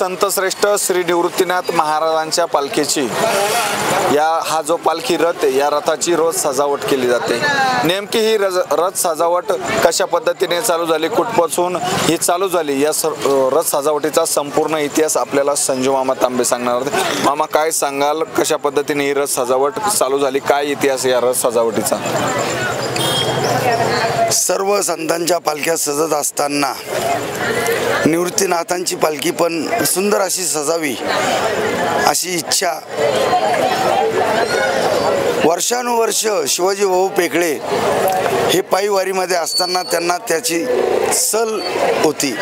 संतश्रेष्ठ श्री निवृत्तीनाथ महाराजांच्या पालखीची हा जो पालखी रथ आहे, या रथाची रोज सजावट केली जाते। नेमकी ही रथ सजावट कशा पद्धतीने चालू झाली, कुठपासून ही चालू झाली, या रथ सजावटीचा संपूर्ण इतिहास आपल्याला संजू मामा तांबे सांगणार आहेत। मामा, काय सांगाल, कशा पद्धतीने ही रथ सजावट चालू झाली, काय इतिहास या रथ सजावटीचा? सर्व संतांच्या पालख्या सजत असताना निवृत्तीनाथांची पालखी पण सुंदर अशी सजावी अशी इच्छा वर्षानुवर्ष शिवाजी भाऊ पेखळे हे पायी वारीमध्ये असताना त्यांना त्याची सल होती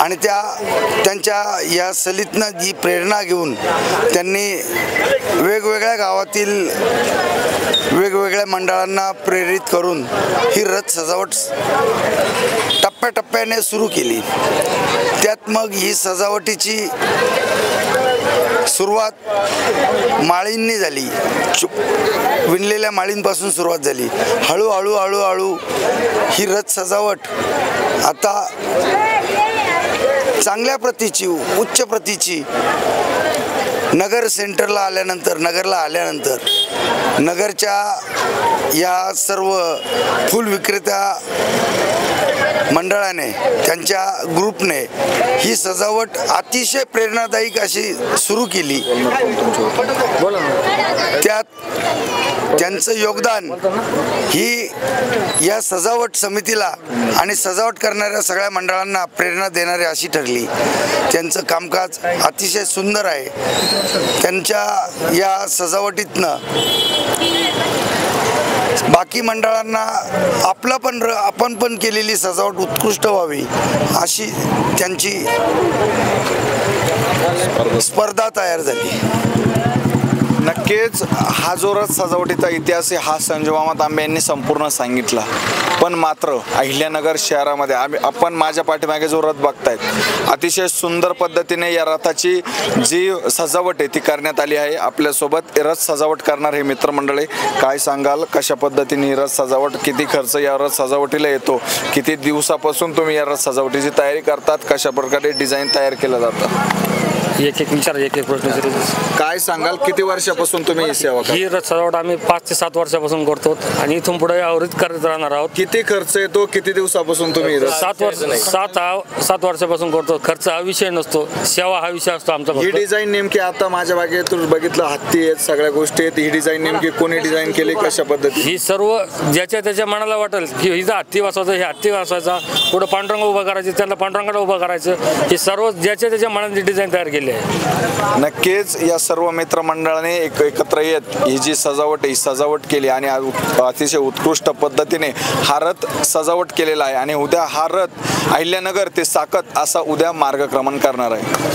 आणि त्यांच्या या सलीतनं जी प्रेरणा घेऊन त्यांनी वेगवेगळ्या गावातील वेगवेगळ्या मंडळांना प्रेरित करून ही रथ सजावट टप्प्याटप्प्याने सुरू केली। त्यात मग ही सजावटीची सुरुवात माळींनी झाली, विणलेल्या माळींपासून सुरुवात झाली। हळूहळू ही रथ सजावट आता चांगल्या प्रतीची, उच्च प्रतीची नगरला आल्यानंतर नगरच्या या सर्व फुल विक्रेता मंडळाने, त्यांच्या ग्रुपने ही सजावट अतिशय प्रेरणादायी अशी सुरू केली। त्यात त्यांचं योगदान ही या सजावट समितीला आणि सजावट करणाऱ्या सगळ्या मंडळांना प्रेरणा देणारी अशी ठरली। त्यांचं कामकाज अतिशय सुंदर आहे। त्यांच्या या सजावटीतनं बाकी मंडळांना आपण पण केलेली सजावट उत्कृष्ट व्हावी अशी त्यांची स्पर्धा तयार झाली। नक्कीच हा जो रथ सजावटीचा इतिहास आहे हा संजू मामा तांबे यांनी संपूर्ण सांगितला, पण मात्र अहिल्यानगर शहरामध्ये आपण माझ्या पाठीमागे जो रथ बघतायत, अतिशय सुंदर पद्धतीने या रथाची जी सजावट आहे ती करण्यात आली आहे। आपल्यासोबत रथ सजावट करणार हे मित्रमंडळी, काय सांगाल, कशा पद्धतीने ही रथ सजावट, किती खर्च या रथ सजावटीला येतो, किती दिवसापासून तुम्ही या रथ सजावटीची तयारी करतात, कशा प्रकारे डिझाईन तयार केलं जातं? एक प्रश्न विचारू। काय सांगाल, किती वर्षापासून तुम्ही ही सेवा करता? ही रथ सजावट आम्ही 5 ते 7 वर्षापासून करतो आणि इथून पुढे आवृत्त करत राहणार आहोत। किती खर्च येतो, किती दिवसापासून तुम्ही? 7 वर्षापासून करतो। खर्च हा विषय नसतो, सेवा हा विषय असतो आमचा। ही डिझाईन नेमकी आता माझ्या बागेतून बघितलं, हत्ती आहेत, सगळ्या गोष्टी आहेत, ही डिझाईन नेमकी कोणी डिझाईन केली, कशा पद्धती? ही सर्व ज्याच्या त्याच्या मनाला वाटेल की हिचा हत्ती वाचवायचा, हे हत्ती वाचवायचा, पुढे पांडुरंग उभा करायचे, त्यांना पांडुरंगाला उभा करायचं, हे सर्व ज्याच्या त्याच्या मनाची डिझाईन तयार केली आहे। नक्कीच या सर्व मित्रमंडळाने एकत्र येत ही जी सजावट आहे, सजावट केली आणि अतिशय उत्कृष्ट पद्धतीने हा रथ सजावट केलेला आहे आणि उद्या हा रथ अहिल्यानगर ते साकत असा उद्या मार्गक्रमण करणार आहे।